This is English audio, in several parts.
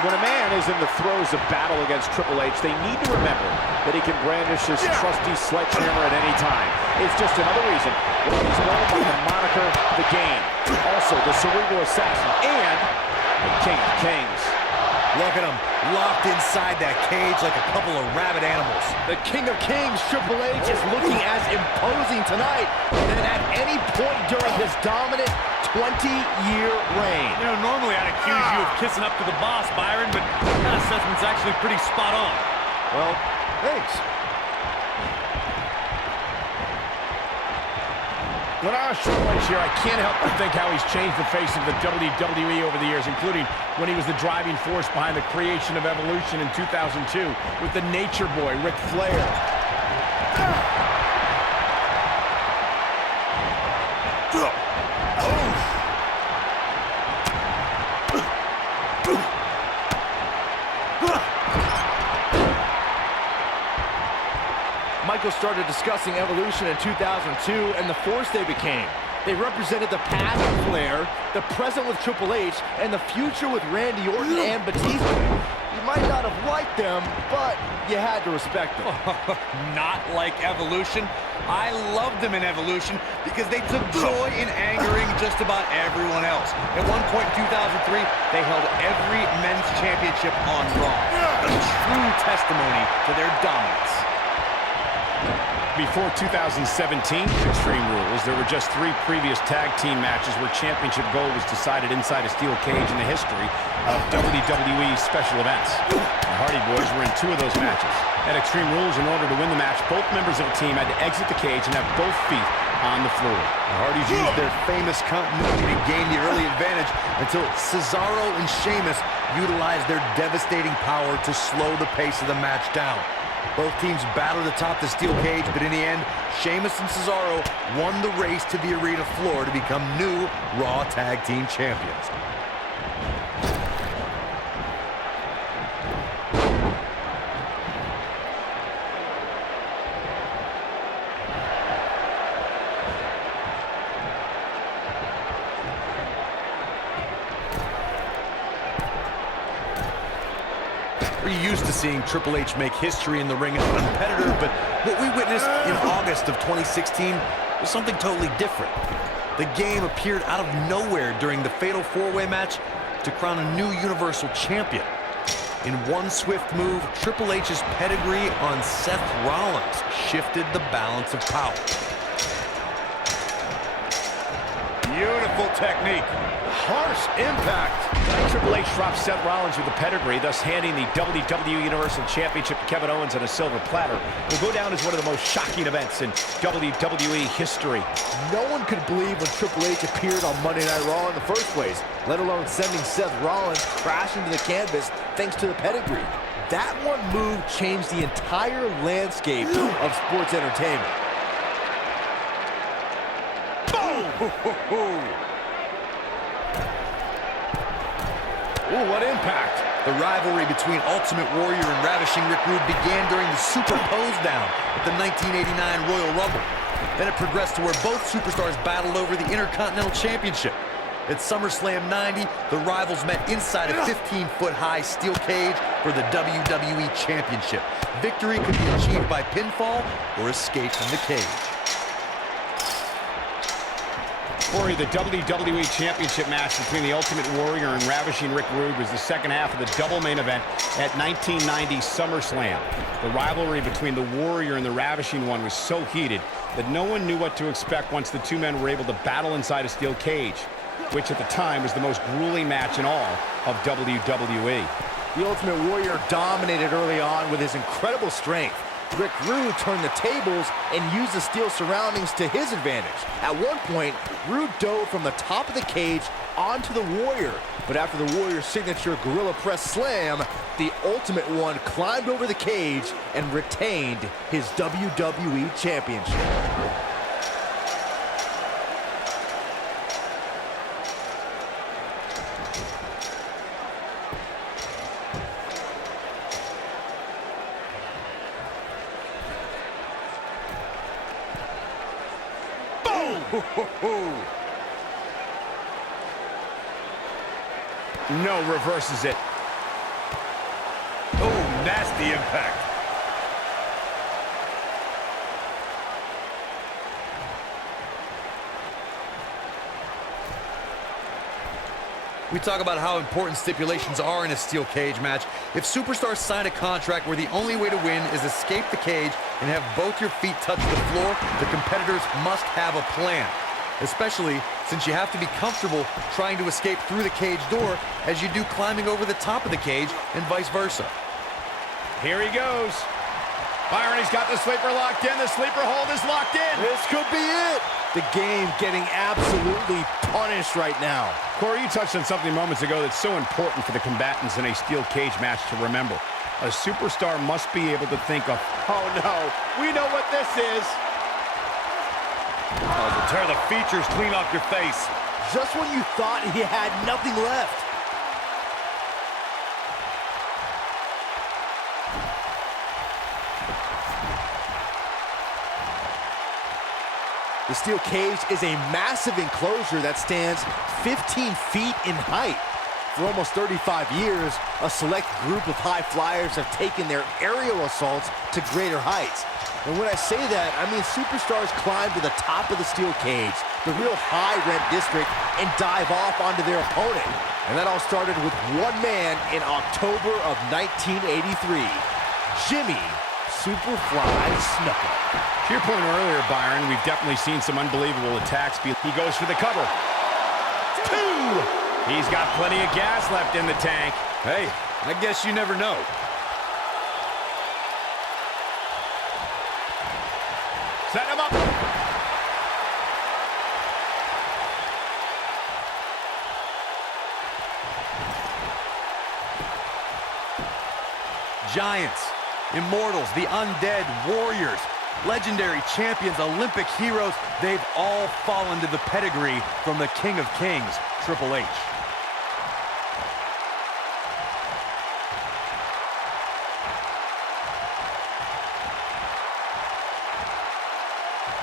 When a man is in the throes of battle against Triple H, they need to remember that he can brandish his trusty sledgehammer at any time. It's just another reason why he's known by the moniker The Game, also the Cerebral Assassin, and the King of Kings. Look at him, locked inside that cage like a couple of rabid animals. The King of Kings, Triple H, is looking as imposing tonight than at any point during his dominant 20-year reign. You know, normally I'd accuse you of kissing up to the boss, Byron, but that assessment's actually pretty spot on. Well, thanks. When I was Triple H here, I can't help but think how he's changed the face of the WWE over the years, including when he was the driving force behind the creation of Evolution in 2002 with the Nature Boy, Ric Flair. Michael started discussing Evolution in 2002 and the force they became. They represented the past with Flair, the present with Triple H, and the future with Randy Orton and Batista. You might not have liked them, but you had to respect them. Not like Evolution. I loved them in Evolution because they took joy in angering just about everyone else. At one point in 2003, they held every men's championship on Raw. A true testimony to their dominance. Before 2017's Extreme Rules, there were just 3 previous tag team matches where championship gold was decided inside a steel cage in the history of WWE special events. The Hardy Boys were in 2 of those matches. At Extreme Rules, in order to win the match, both members of a team had to exit the cage and have both feet on the floor. The Hardys used their famous continuity to gain the early advantage until Cesaro and Sheamus utilized their devastating power to slow the pace of the match down. Both teams battled atop the steel cage, but in the end, Sheamus and Cesaro won the race to the arena floor to become new Raw Tag Team Champions. We're used to seeing Triple H make history in the ring as a competitor, but what we witnessed in August of 2016 was something totally different. The Game appeared out of nowhere during the Fatal 4-Way match to crown a new Universal Champion. In one swift move, Triple H's pedigree on Seth Rollins shifted the balance of power. Beautiful technique. Harsh impact. Triple H dropped Seth Rollins with the pedigree, thus handing the WWE Universal Championship to Kevin Owens on a silver platter. It will go down as one of the most shocking events in WWE history. No one could believe when Triple H appeared on Monday Night Raw in the first place, let alone sending Seth Rollins crashing to the canvas thanks to the pedigree. That one move changed the entire landscape of sports entertainment. Ooh, what impact. The rivalry between Ultimate Warrior and Ravishing Rick Rude began during the Super Pose Down at the 1989 Royal Rumble. Then it progressed to where both superstars battled over the Intercontinental Championship. At SummerSlam 90, the rivals met inside a 15-foot-high steel cage for the WWE Championship. Victory could be achieved by pinfall or escape from the cage. Corey, the WWE Championship match between the Ultimate Warrior and Ravishing Rick Rude was the second half of the double main event at 1990 SummerSlam. The rivalry between the Warrior and the Ravishing One was so heated that no one knew what to expect once the two men were able to battle inside a steel cage, which at the time was the most grueling match in all of WWE. The Ultimate Warrior dominated early on with his incredible strength. Rick Rude turned the tables and used the steel surroundings to his advantage. At one point, Rude dove from the top of the cage onto the Warrior. But after the Warrior's signature Gorilla Press Slam, the Ultimate One climbed over the cage and retained his WWE Championship. No, reverses it. the impact. We talk about how important stipulations are in a steel cage match. If superstars sign a contract where the only way to win is escape the cage and have both your feet touch the floor, the competitors must have a plan. Especially since you have to be comfortable trying to escape through the cage door as you do climbing over the top of the cage and vice versa. Here he goes. Byron, he's got the sleeper locked in. The sleeper hold is locked in. This could be it. The game getting absolutely punished right now. Corey, you touched on something moments ago that's so important for the combatants in a steel cage match to remember. A superstar must be able to think of, oh no, we know what this is. Oh, to tear the features clean off your face. Just when you thought he had nothing left. The steel cage is a massive enclosure that stands 15 feet in height. For almost 35 years, a select group of high flyers have taken their aerial assaults to greater heights. And when I say that, I mean superstars climb to the top of the steel cage, the real high-rent district, and dive off onto their opponent. And that all started with one man in October of 1983, Jimmy Superfly Snuka. To your point earlier, Byron, we've definitely seen some unbelievable attacks. He goes for the cover. 2! He's got plenty of gas left in the tank. Hey, I guess you never know. Set him up. Giants, immortals, the undead, warriors, legendary champions, Olympic heroes, they've all fallen to the pedigree from the King of Kings, Triple H.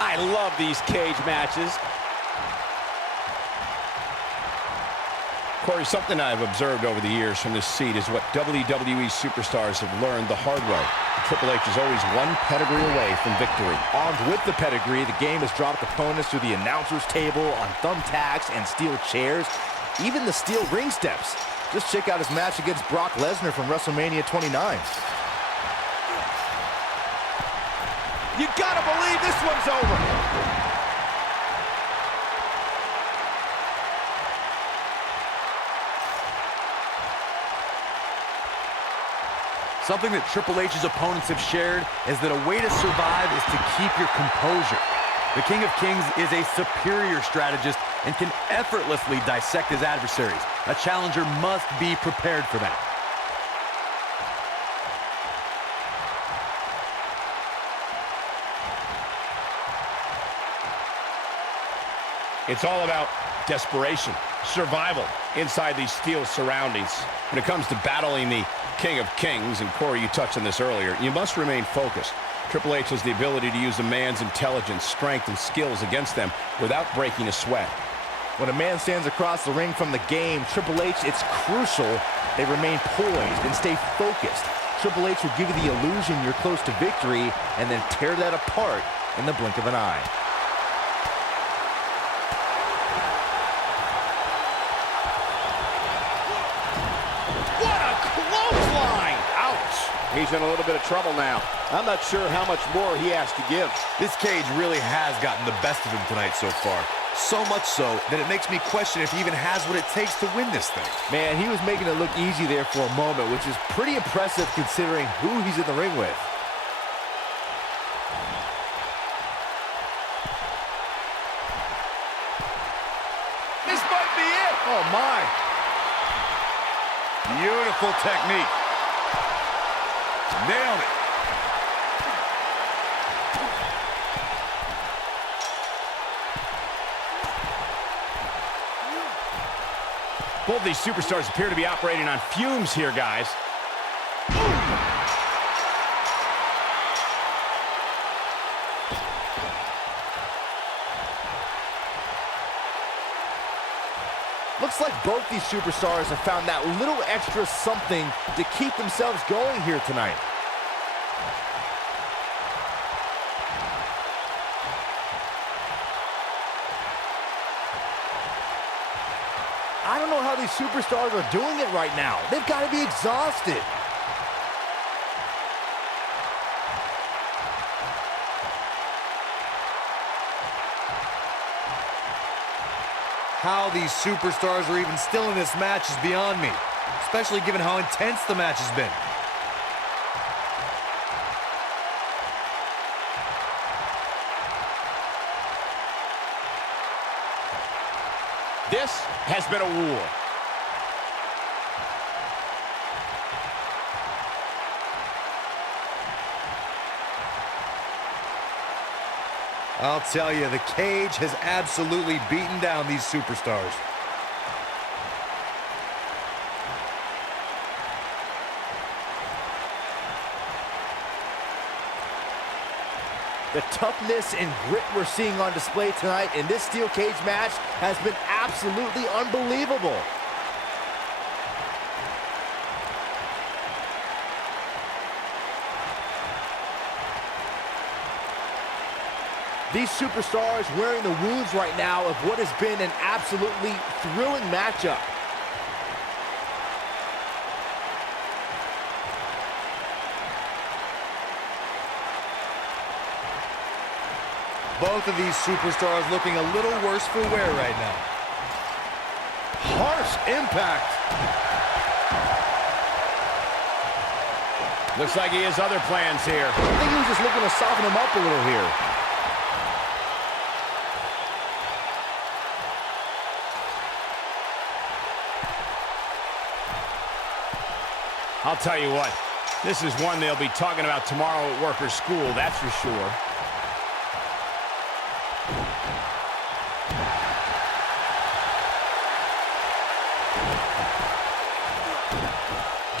I love these cage matches. Corey, something I've observed over the years from this seat is what WWE superstars have learned the hard way. Triple H is always one pedigree away from victory. Armed with the pedigree, the game has dropped opponents to the announcer's table on thumbtacks and steel chairs, even the steel ring steps. Just check out his match against Brock Lesnar from WrestleMania 29. You gotta believe this one's over. Something that Triple H's opponents have shared is that a way to survive is to keep your composure. The King of Kings is a superior strategist and can effortlessly dissect his adversaries. A challenger must be prepared for that. It's all about desperation, survival inside these steel surroundings. When it comes to battling the King of Kings, and Corey, you touched on this earlier, you must remain focused. Triple H has the ability to use a man's intelligence, strength, and skills against them without breaking a sweat. When a man stands across the ring from the game, Triple H, it's crucial they remain poised and stay focused. Triple H will give you the illusion you're close to victory and then tear that apart in the blink of an eye. He's in a little bit of trouble now. I'm not sure how much more he has to give. This cage really has gotten the best of him tonight so far. So much so that it makes me question if he even has what it takes to win this thing. Man, he was making it look easy there for a moment, which is pretty impressive considering who he's in the ring with. This might be it. Oh, my. Beautiful technique. Nailed it. Both these superstars appear to be operating on fumes here, guys. Looks like both these superstars have found that little extra something to keep themselves going here tonight. don't know how these superstars are doing it right now. They've got to be exhausted. How these superstars are even still in this match is beyond me, especially given how intense the match has been. This has been a war. I'll tell you, the cage has absolutely beaten down these superstars. The toughness and grit we're seeing on display tonight in this steel cage match has been absolutely unbelievable. These superstars wearing the wounds right now of what has been an absolutely thrilling matchup. Both of these superstars looking a little worse for wear right now. Harsh impact. Looks like he has other plans here. I think he was just looking to soften him up a little here. I'll tell you what, this is one they'll be talking about tomorrow at workers' school, that's for sure.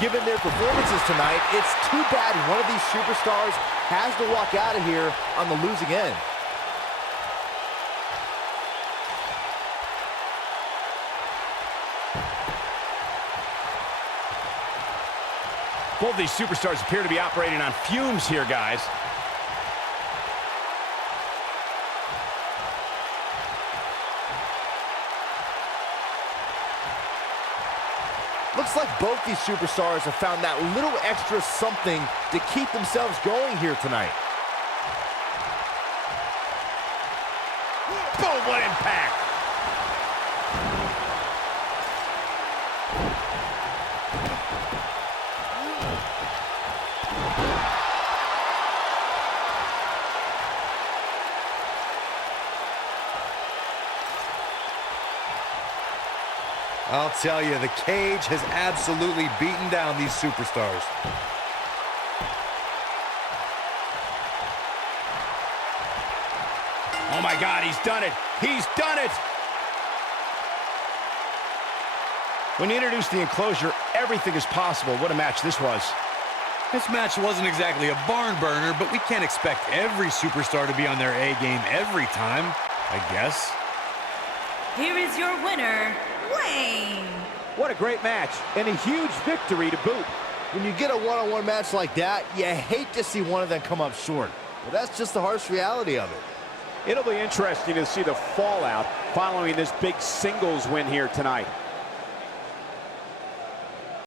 Given their performances tonight, it's too bad one of these superstars has to walk out of here on the losing end. Both these superstars appear to be operating on fumes here, guys. Looks like both these superstars have found that little extra something to keep themselves going here tonight. Boom, what impact! I'll tell you, the cage has absolutely beaten down these superstars. Oh my God, he's done it! He's done it! When you introduce the enclosure, everything is possible. What a match this was. This match wasn't exactly a barn burner, but we can't expect every superstar to be on their A game every time, I guess. Here is your winner, Wayne. What a great match, and a huge victory to boot. When you get a one-on-one match like that, you hate to see one of them come up short. But that's just the harsh reality of it. It'll be interesting to see the fallout following this big singles win here tonight.